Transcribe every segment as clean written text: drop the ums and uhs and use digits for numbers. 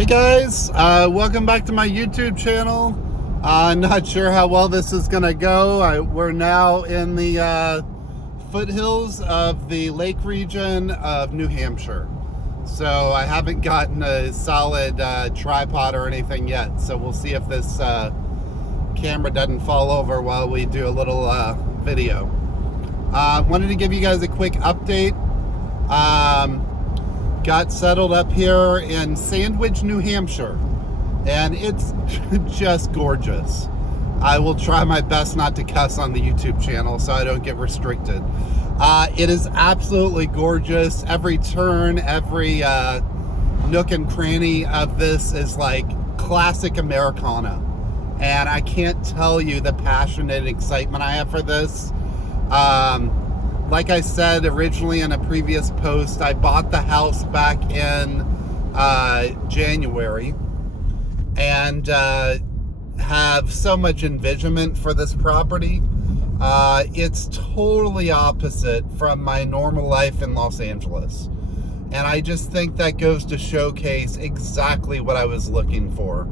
Hey guys, welcome back to my YouTube channel. I'm not sure how well this is gonna go. We're now in the foothills of the lake region of New Hampshire. So I haven't gotten a solid tripod or anything yet. So we'll see if this camera doesn't fall over while we do a little video. Wanted to give you guys a quick update. Got settled up here in Sandwich, New Hampshire, and it's just gorgeous. I will try my best not to cuss on the YouTube channel so I don't get restricted. It is absolutely gorgeous. Every turn, every nook and cranny of this is like classic Americana, and I can't tell you the passion and excitement I have for this. Like I said originally in a previous post, I bought the house back in January and have so much envisionment for this property. It's totally opposite from my normal life in Los Angeles. And I just think that goes to showcase exactly what I was looking for.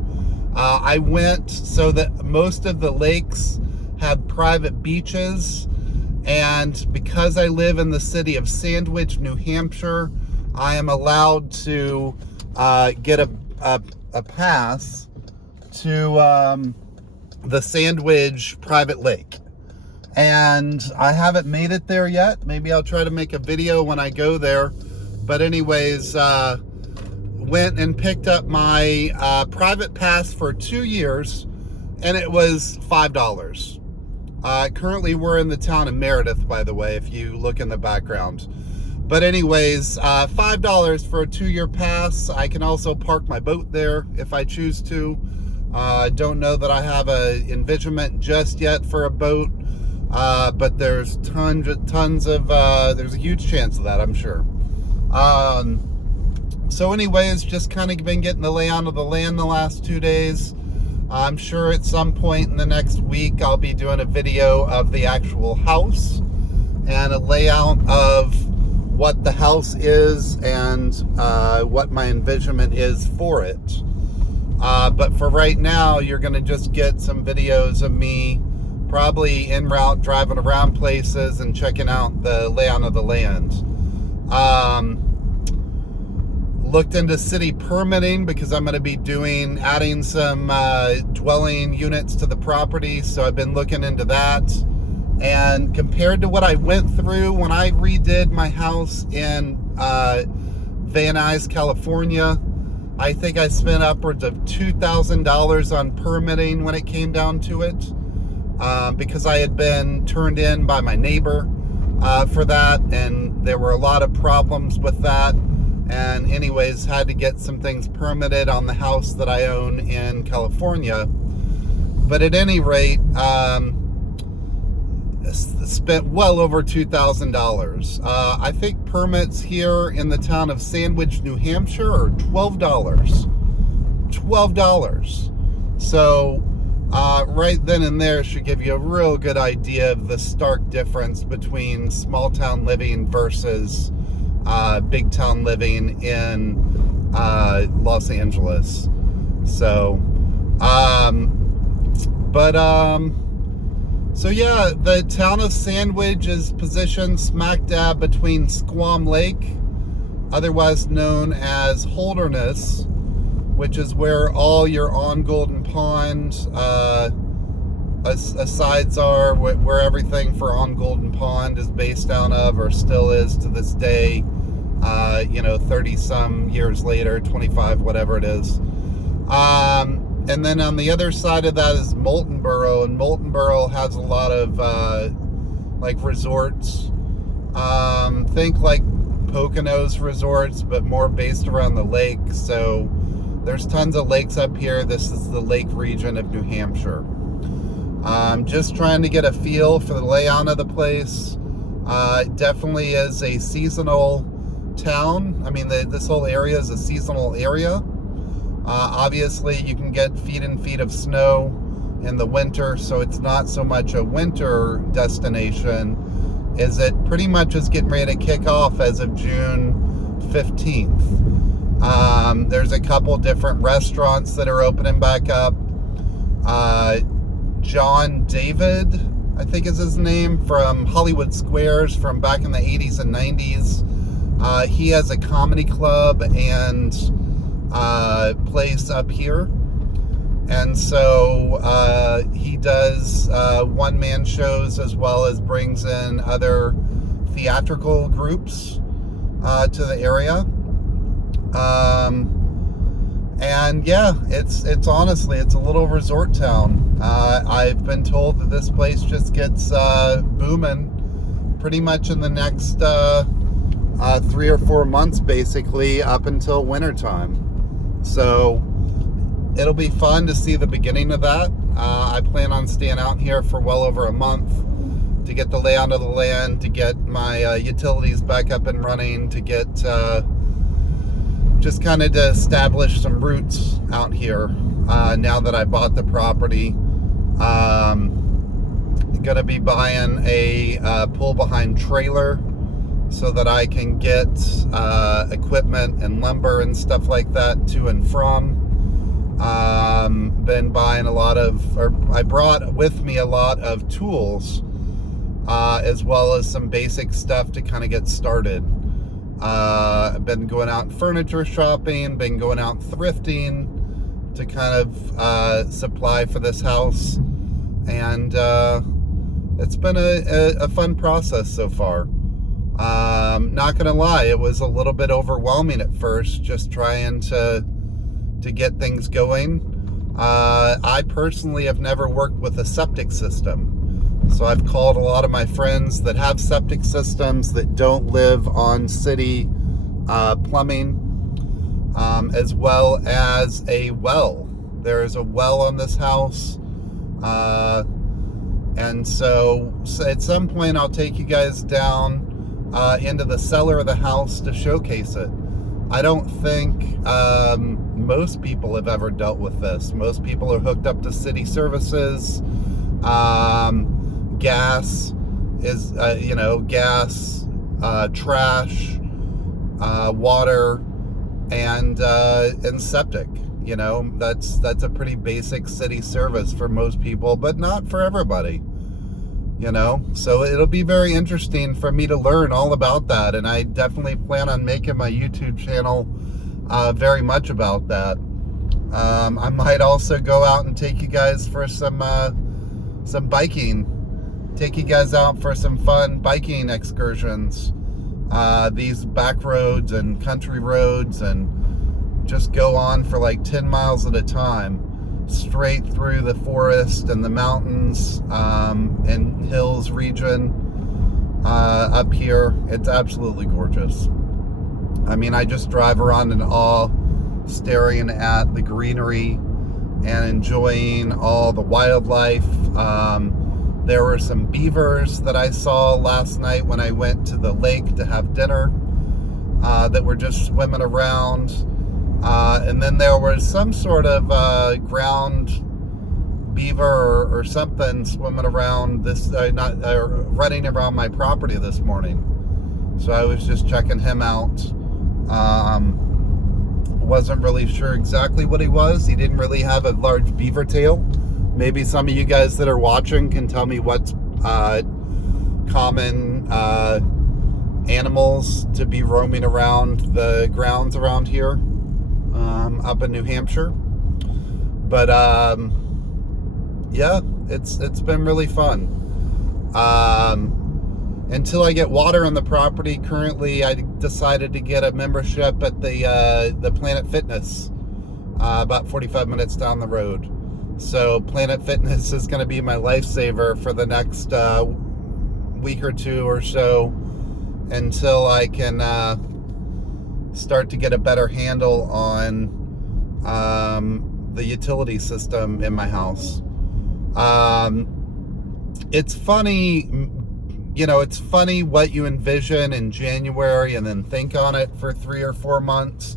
I went so that most of the lakes have private beaches. And because I live in the city of Sandwich, New Hampshire, I am allowed to get a pass to the Sandwich private lake. And I haven't made it there yet. Maybe I'll try to make a video when I go there. But anyways, went and picked up my private pass for 2 years, and it was $5. Currently we're in the town of Meredith, by the way, if you look in the background. But anyways, $5 for a 2-year pass. I can also park my boat there if I choose to. Don't know that I have a envisionment just yet for a boat, but there's tons of there's a huge chance of that, I'm sure. So anyways, just kind of been getting the layout of the land the last 2 days. I'm sure at some point in the next week I'll be doing a video of the actual house and a layout of what the house is and what my envisionment is for it. But for right now, you're going to just get some videos of me probably en route driving around places and checking out the layout of the land. Looked into city permitting because I'm going to be adding some dwelling units to the property. So I've been looking into that. And compared to what I went through when I redid my house in Van Nuys, California, I think I spent upwards of $2,000 on permitting when it came down to it, because I had been turned in by my neighbor for that, and there were a lot of problems with that. And anyways, had to get some things permitted on the house that I own in California. But at any rate, spent well over $2,000. I think permits here in the town of Sandwich, New Hampshire are $12. $12. So right then and there should give you a real good idea of the stark difference between small town living versus big town living in Los Angeles. So so yeah, the town of Sandwich is positioned smack dab between Squam Lake, otherwise known as Holderness, which is where all your on Golden Pond asides are, where everything for on Golden Pond is based out of, or still is to this day. 30 some years later, 25, whatever it is. And then on the other side of that is Moultonboro, and Moultonboro has a lot of like resorts. Think like Poconos resorts, but more based around the lake. So there's tons of lakes up here. This is the lake region of New Hampshire. Just trying to get a feel for the layout of the place. It definitely is a seasonal town. I mean, this whole area is a seasonal area. Obviously, you can get feet and feet of snow in the winter, so it's not so much a winter destination as it pretty much is getting ready to kick off as of June 15th. There's a couple different restaurants that are opening back up. John David, I think is his name, from Hollywood Squares from back in the 80s and 90s. He has a comedy club and place up here. And so he does one-man shows as well as brings in other theatrical groups to the area. And yeah, it's honestly, it's a little resort town. I've been told that this place just gets booming pretty much in the next 3 or 4 months, basically up until wintertime. So it'll be fun to see the beginning of that. I plan on staying out here for well over a month to get the layout of the land, to get my utilities back up and running, to get just kind of to establish some roots out here now that I bought the property. Gonna be buying a pull-behind trailer so that I can get equipment and lumber and stuff like that to and from. Been buying I brought with me a lot of tools as well as some basic stuff to kind of get started. I've been going out furniture shopping, been going out thrifting to kind of supply for this house, and it's been a fun process so far. Not gonna lie, it was a little bit overwhelming at first, just trying to get things going. I personally have never worked with a septic system. So I've called a lot of my friends that have septic systems that don't live on city plumbing, as well as a well. There is a well on this house. And so at some point I'll take you guys down into the cellar of the house to showcase it. I don't think most people have ever dealt with this. Most people are hooked up to city services. Gas is, gas, trash, water, and septic. That's a pretty basic city service for most people, but not for everybody. So it'll be very interesting for me to learn all about that, and I definitely plan on making my YouTube channel very much about that. I might also go out and take you guys for some biking. Take you guys out for some fun biking excursions, these back roads and country roads, and just go on for like 10 miles at a time, straight through the forest and the mountains and hills region up here. It's absolutely gorgeous. I mean, I just drive around in awe, staring at the greenery and enjoying all the wildlife. There were some beavers that I saw last night when I went to the lake to have dinner that were just swimming around. And then there was some sort of ground beaver or something swimming around running around my property this morning. So I was just checking him out. Wasn't really sure exactly what he was. He didn't really have a large beaver tail. Maybe some of you guys that are watching can tell me what's common animals to be roaming around the grounds around here up in New Hampshire. But yeah, it's been really fun. Until I get water on the property, currently I decided to get a membership at the Planet Fitness about 45 minutes down the road. So Planet Fitness is going to be my lifesaver for the next week or two or so until I can start to get a better handle on the utility system in my house. It's funny, it's funny what you envision in January and then think on it for 3 or 4 months.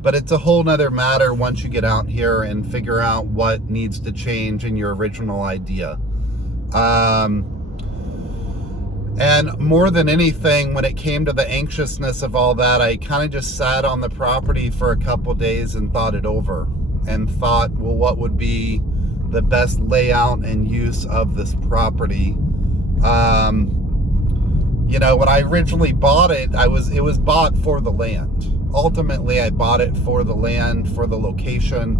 But it's a whole nother matter once you get out here and figure out what needs to change in your original idea. And more than anything, when it came to the anxiousness of all that, I kind of just sat on the property for a couple days and thought it over, and thought, well, what would be the best layout and use of this property? You know, when I originally bought it, it was bought for the land. Ultimately, I bought it for the land, for the location.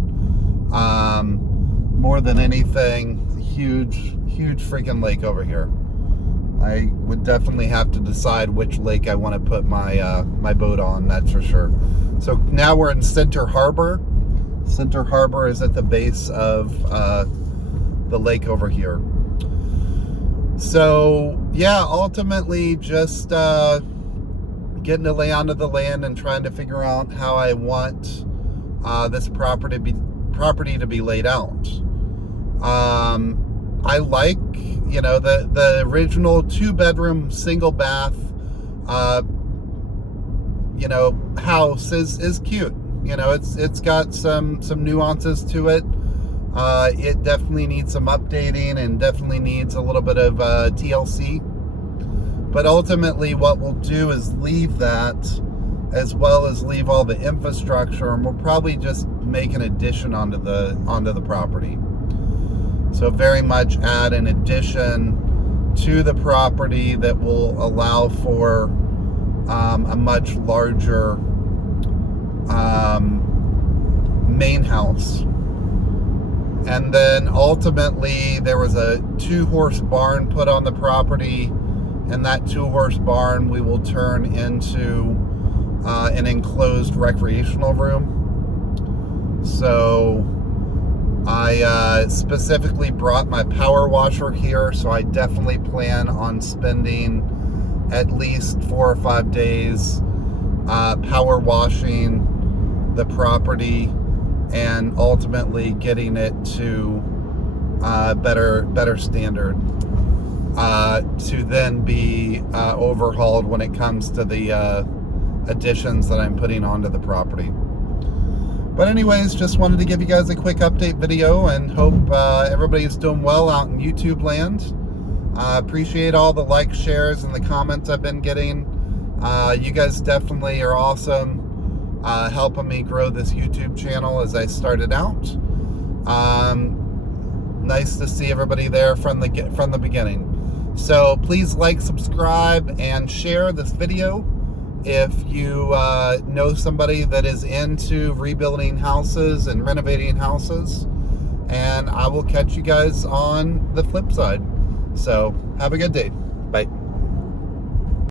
More than anything, huge freaking lake over here. I would definitely have to decide which lake I want to put my my boat on, that's for sure. So now we're in Center Harbor. Center Harbor is at the base of the lake over here. So yeah, ultimately just getting to lay onto the land and trying to figure out how I want this property to be laid out. I like, you know, the original 2-bedroom single bath you know, house is cute. You know, it's got some nuances to it. It definitely needs some updating and definitely needs a little bit of TLC. But ultimately what we'll do is leave that, as well as leave all the infrastructure, and we'll probably just make an addition onto the property. So very much add an addition to the property that will allow for a much larger main house. And then ultimately there was a 2-horse barn put on the property, and that 2-horse barn we will turn into an enclosed recreational room. So I specifically brought my power washer here, so I definitely plan on spending at least 4 or 5 days power washing the property and ultimately getting it to better standard to then be overhauled when it comes to the additions that I'm putting onto the property. But anyways, just wanted to give you guys a quick update video, and hope everybody's doing well out in YouTube land. Appreciate all the likes, shares, and the comments I've been getting. You guys definitely are awesome, helping me grow this YouTube channel as I started out. Nice to see everybody there from the beginning. So please like, subscribe, and share this video if you know somebody that is into rebuilding houses and renovating houses. And I will catch you guys on the flip side. So have a good day. Bye.